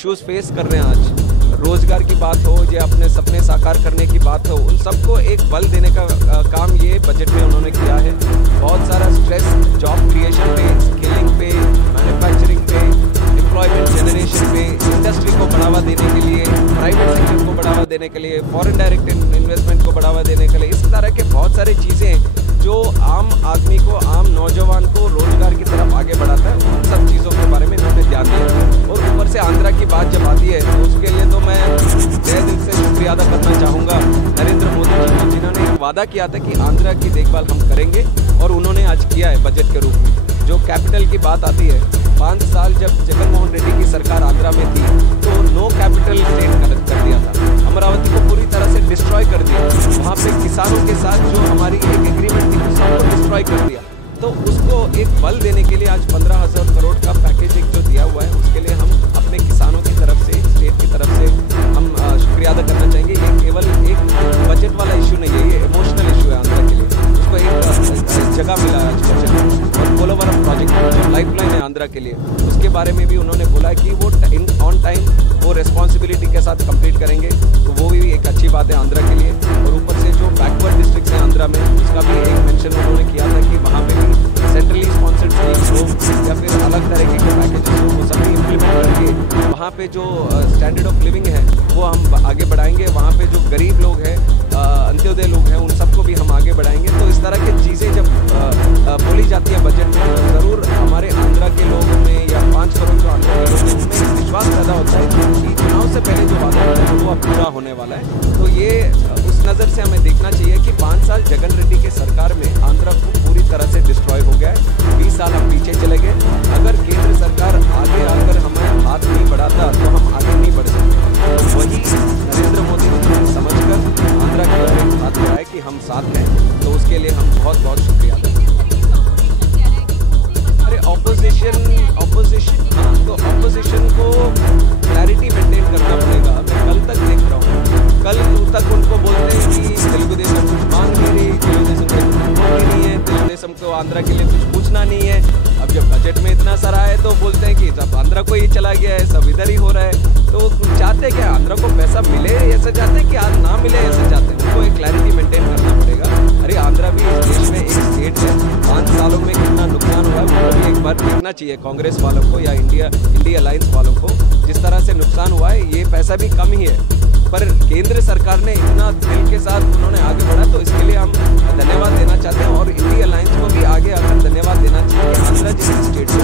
Issues face कर रहे हैं आज, रोजगार की बात हो या अपने सपने साकार करने की बात हो, उन सबको एक बल देने का काम ये बजट में उन्होंने किया है। बहुत सारा स्ट्रेस जॉब क्रिएशन पे, स्किलिंग पे, मैन्युफैक्चरिंग पे, एम्प्लॉयमेंट जनरेशन पे, इंडस्ट्री को बढ़ावा देने के लिए, प्राइवेट सेक्टर को बढ़ावा देने के लिए, फॉरेन डायरेक्ट इन्वेस्टमेंट को बढ़ावा देने के लिए, इस तरह के बहुत सारी चीज़ें जो आम आदमी को, आम नौजवान को रोजगार की तरफ आगे बढ़ाता है, उन सब चीज़ों के बारे में इन्होंने ध्यान दिया। और ऊपर से आंध्रा की बात जब आती है तो उसके लिए तो मैं तहे दिल से शुक्रिया अदा करना चाहूँगा नरेंद्र मोदी जी को, जिन्होंने एक वादा किया था कि आंध्रा की देखभाल हम करेंगे और उन्होंने आज किया है बजट के रूप में। जो कैपिटल की बात आती है, 5 साल जब जगनमोहन रेड्डी की सरकार आंध्रा में थी तो नो कैपिटल स्टेट कर दिया था, अमरावती को पूरी तरह से डिस्ट्रॉय कर दिया। वहाँ पे किसानों के साथ जो हमारी एक एग्रीमेंट थी उसको डिस्ट्रॉय कर दिया। तो उसको एक बल देने के लिए आज 15,000 करोड़ का पैकेज एक जो दिया हुआ है, उसके लिए हम अपने किसानों की तरफ से, स्टेट की तरफ से हम शुक्रिया अदा करना चाहेंगे। ये केवल एक बजट वाला इशू नहीं है, ये इमोशनल इशू है आंध्रा के लिए। उसको एक जगह मिला आज बजट में। और पोलोवरम प्रोजेक्ट जो लाइफलाइन है आंध्रा के लिए, उसके बारे में भी उन्होंने बोला कि वो ऑन टाइम वो रिस्पॉन्सिबिलिटी के साथ कंप्लीट करेंगे, तो वो भी एक अच्छी बात है आंध्रा के लिए। और ऊपर से जो बैकवर्ड डिस्ट्रिक्ट है आंध्रा में, उसका भी एक मेंशन उन्होंने किया था कि वहाँ पे भी सेंट्रली स्पॉन्सर्ड स्कीम्स हो या फिर अलग तरीके के पैकेजेस हो, वो सभी इम्प्लीमेंट करके वहाँ पे जो स्टैंडर्ड ऑफ लिविंग है वो हम आगे बढ़ाएंगे। वहाँ पे जो गरीब लोग हैं, अंत्योदय लोग हैं, उन सबको भी हम आगे बढ़ाएंगे। तो इस तरह की चीज़ें जब बोली जाती है बजट में, तो ज़रूर हमारे आंध्रा के लोगों में या 5 करोड़ जो आंध्रा के लोग हैं उनमें एक विश्वास पैदा होता है कि चुनाव से पहले जो वादा होता है वो अब पूरा होने वाला है। तो ये उस नज़र से हमें देखना चाहिए कि 5 साल जगन रेड्डी के सरकार में आंध्रा को पूरी तरह से डिस्ट्रॉय हो गया है। 20 साल हम पीछे चले गए। अगर केंद्र सरकार आगे आकर हमें हाथ नहीं बढ़ाता तो हम आगे नहीं बढ़ सकते। तो वही नरेंद्र मोदी ने समझकर आंध्रा के ओर एक हाथ बढ़ाया कि हम साथ हैं, तो उसके लिए हम बहुत बहुत शुक्रिया अदा करते हैं। अरे ऑपोजिशन हाँ, तो ऑपोजिशन को क्लैरिटी मेंटेन करना पड़ेगा। मैं कल तक देख रहा हूँ, कल तक उनको बोलते हैं कि तेलुगु देशम कुछ मांग नहीं रही, तेलुगु देशम कुछ नहीं है, तेलुगु देशम को आंध्रा के लिए कुछ पूछना नहीं है। अब जब बजट में इतना सारा है तो बोलते हैं कि सब आंध्रा को ही चला गया है, सब इधर ही हो रहा है। तो चाहते क्या, आंध्रा को पैसा मिले ऐसा चाहते हैं कि आज ना मिले ऐसा चाहते हैं? उनको एक क्लैरिटी मेंटेन करना पड़ेगा। अरे आंध्रा भी इस देश में एक स्टेट है, 5 सालों में कितना नुकसान हुआ है वो भी एक बार देखना चाहिए कांग्रेस वालों को या इंडिया अलायंस वालों को। जिस तरह से नुकसान हुआ है, ये पैसा भी कम ही है, पर केंद्र सरकार ने इतना दिल के साथ उन्होंने आगे बढ़ा, तो इसके लिए हम धन्यवाद देना चाहते हैं। और इंडिया अलायंस को भी आगे आकर धन्यवाद देना चाहिए। आंध्रा जैसे स्टेट को